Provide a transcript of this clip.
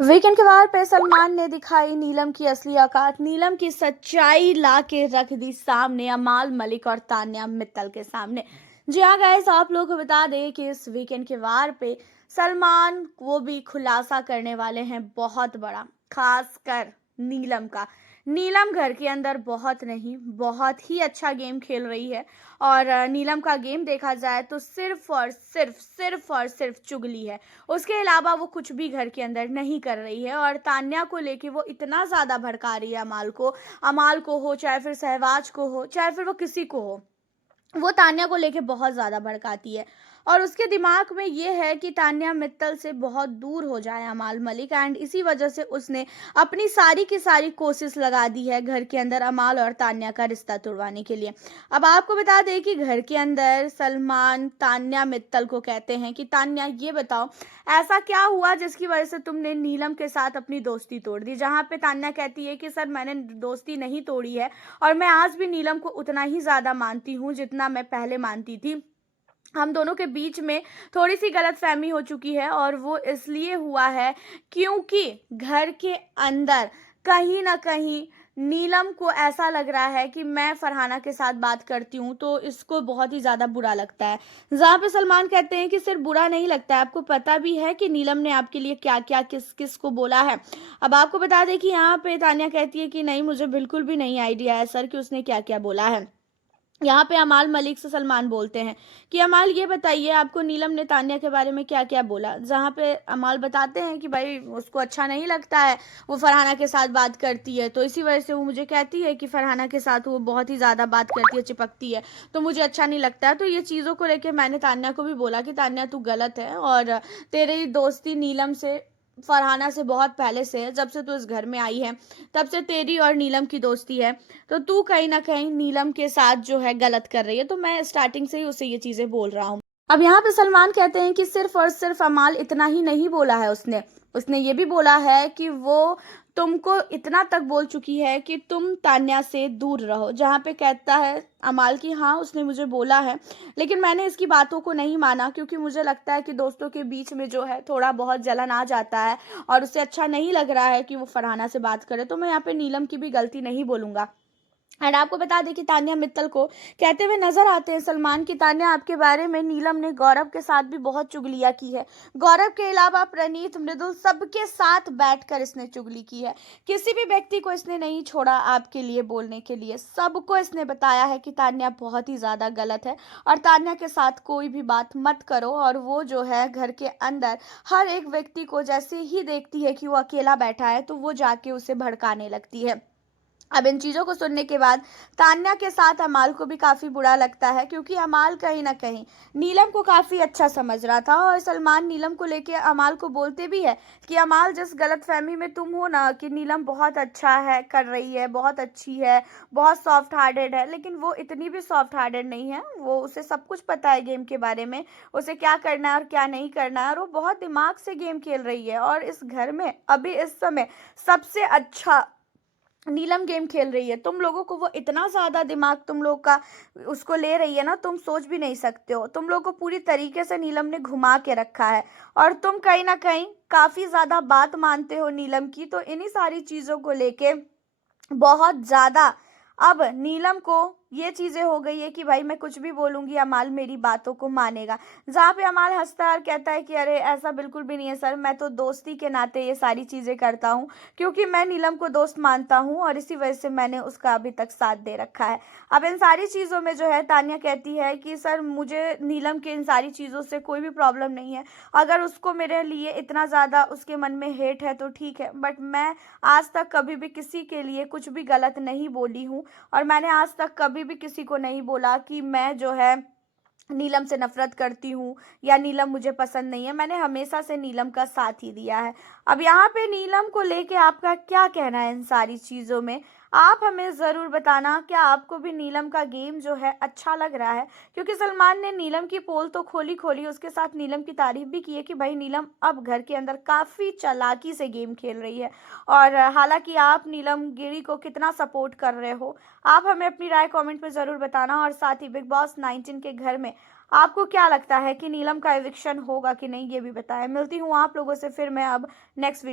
Weekend के वार पे सलमान ने दिखाई नीलम की असली औकात। नीलम की सच्चाई ला के रख दी सामने अमाल मलिक और तान्या मित्तल के सामने। जी हाँ गाइस, आप लोगों को बता दें कि इस वीकेंड के वार पे सलमान वो भी खुलासा करने वाले हैं बहुत बड़ा, खासकर नीलम का। नीलम घर के अंदर बहुत नहीं, बहुत ही अच्छा गेम खेल रही है। और नीलम का गेम देखा जाए तो सिर्फ चुगली है। उसके अलावा वो कुछ भी घर के अंदर नहीं कर रही है। और तान्या को लेके वो इतना ज़्यादा भड़का रही है अमाल को हो, चाहे फिर सहवाज को हो, चाहे फिर वो किसी को हो, वो तान्या को लेके बहुत ज़्यादा भड़काती है। और उसके दिमाग में ये है कि तान्या मित्तल से बहुत दूर हो जाए अमाल मलिक, एंड इसी वजह से उसने अपनी सारी की सारी कोशिश लगा दी है घर के अंदर अमाल और तान्या का रिश्ता तोड़वाने के लिए। अब आपको बता दें कि घर के अंदर सलमान तान्या मित्तल को कहते हैं कि तान्या ये बताओ, ऐसा क्या हुआ जिसकी वजह से तुमने नीलम के साथ अपनी दोस्ती तोड़ दी। जहाँ पे तान्या कहती है कि सर मैंने दोस्ती नहीं तोड़ी है, और मैं आज भी नीलम को उतना ही ज़्यादा मानती हूँ जितना मैं पहले मानती थी। हम दोनों के बीच में थोड़ी सी गलतफहमी हो चुकी है, और वो इसलिए हुआ है क्योंकि घर के अंदर कहीं ना कहीं नीलम को ऐसा लग रहा है कि मैं फरहाना के साथ बात करती हूँ तो इसको बहुत ही ज़्यादा बुरा लगता है। जहाँ पे सलमान कहते हैं कि सिर्फ बुरा नहीं लगता है, आपको पता भी है कि नीलम ने आपके लिए क्या क्या किस किस को बोला है। अब आपको बता दें कि यहाँ पे तान्या कहती है कि नहीं, मुझे बिल्कुल भी नहीं आइडिया है सर कि उसने क्या क्या बोला है। यहाँ पे अमाल मलिक से सलमान बोलते हैं कि अमाल ये बताइए आपको नीलम ने तान्या के बारे में क्या क्या बोला। जहाँ पे अमाल बताते हैं कि भाई उसको अच्छा नहीं लगता है वो फरहाना के साथ बात करती है, तो इसी वजह से वो मुझे कहती है कि फरहाना के साथ वो बहुत ही ज़्यादा बात करती है, चिपकती है, तो मुझे अच्छा नहीं लगता है। तो ये चीज़ों को लेकर मैंने तान्या को भी बोला कि तान्या तू गलत है, और तेरी दोस्ती नीलम से, फरहाना से बहुत पहले से है। जब से तू इस घर में आई है तब से तेरी और नीलम की दोस्ती है, तो तू कहीं ना कहीं नीलम के साथ जो है गलत कर रही है। तो मैं स्टार्टिंग से ही उसे ये चीजें बोल रहा हूँ। अब यहाँ पे सलमान कहते हैं कि सिर्फ और सिर्फ अमाल इतना ही नहीं बोला है, उसने उसने ये भी बोला है कि वो तुमको इतना तक बोल चुकी है कि तुम तान्या से दूर रहो। जहाँ पे कहता है अमाल की हाँ उसने मुझे बोला है, लेकिन मैंने इसकी बातों को नहीं माना, क्योंकि मुझे लगता है कि दोस्तों के बीच में जो है थोड़ा बहुत जलन आ जाता है, और उसे अच्छा नहीं लग रहा है कि वो फरहाना से बात करे। तो मैं यहाँ पे नीलम की भी गलती नहीं बोलूंगा। एंड आपको बता दें कि तान्या मित्तल को कहते हुए नजर आते हैं सलमान की, तान्या आपके बारे में नीलम ने गौरव के साथ भी बहुत चुगलियां की है। गौरव के अलावा प्रणीत, मृदुल, सबके साथ बैठकर इसने चुगली की है। किसी भी व्यक्ति को इसने नहीं छोड़ा आपके लिए बोलने के लिए। सबको इसने बताया है कि तान्या बहुत ही ज्यादा गलत है, और तान्या के साथ कोई भी बात मत करो। और वो जो है घर के अंदर हर एक व्यक्ति को जैसे ही देखती है कि वो अकेला बैठा है तो वो जाके उसे भड़काने लगती है। अब इन चीज़ों को सुनने के बाद तान्या के साथ अमाल को भी काफ़ी बुरा लगता है, क्योंकि अमाल कहीं ना कहीं नीलम को काफ़ी अच्छा समझ रहा था। और सलमान नीलम को लेके अमाल को बोलते भी है कि अमाल, जिस गलतफहमी में तुम हो ना कि नीलम बहुत अच्छा है, कर रही है, बहुत अच्छी है, बहुत सॉफ्ट हार्टेड है, लेकिन वो इतनी भी सॉफ्ट हार्टेड नहीं है। वो उसे सब कुछ पता है गेम के बारे में, उसे क्या करना है और क्या नहीं करना है, और वो बहुत दिमाग से गेम खेल रही है। और इस घर में अभी इस समय सबसे अच्छा नीलम गेम खेल रही है। तुम लोगों को वो इतना ज़्यादा दिमाग तुम लोग का उसको ले रही है ना, तुम सोच भी नहीं सकते हो। तुम लोग को पूरी तरीके से नीलम ने घुमा के रखा है, और तुम कहीं ना कहीं काफ़ी ज़्यादा बात मानते हो नीलम की। तो इन्हीं सारी चीज़ों को लेके बहुत ज़्यादा अब नीलम को ये चीज़ें हो गई है कि भाई मैं कुछ भी बोलूँगी अमाल मेरी बातों को मानेगा। जहाँ पे अमाल हंसता है और कहता है कि अरे ऐसा बिल्कुल भी नहीं है सर, मैं तो दोस्ती के नाते ये सारी चीज़ें करता हूँ, क्योंकि मैं नीलम को दोस्त मानता हूँ, और इसी वजह से मैंने उसका अभी तक साथ दे रखा है। अब इन सारी चीज़ों में जो है तान्या कहती है कि सर मुझे नीलम के इन सारी चीज़ों से कोई भी प्रॉब्लम नहीं है। अगर उसको मेरे लिए इतना ज़्यादा उसके मन में हेट है तो ठीक है, बट मैं आज तक कभी भी किसी के लिए कुछ भी गलत नहीं बोली हूँ। और मैंने आज तक कभी भी किसी को नहीं बोला कि मैं जो है नीलम से नफरत करती हूँ या नीलम मुझे पसंद नहीं है। मैंने हमेशा से नीलम का साथ ही दिया है। अब यहाँ पे नीलम को लेके आपका क्या कहना है इन सारी चीज़ों में? आप हमें ज़रूर बताना, क्या आपको भी नीलम का गेम जो है अच्छा लग रहा है? क्योंकि सलमान ने नीलम की पोल तो खोली खोली, उसके साथ नीलम की तारीफ भी की है कि भाई नीलम अब घर के अंदर काफ़ी चालाकी से गेम खेल रही है। और हालांकि आप नीलम गिरी को कितना सपोर्ट कर रहे हो, आप हमें अपनी राय कमेंट में ज़रूर बताना। और साथ ही बिग बॉस 19 के घर में आपको क्या लगता है कि नीलम का एविक्शन होगा कि नहीं, ये भी बताएं। मिलती हूँ आप लोगों से फिर मैं अब नेक्स्ट वीडियो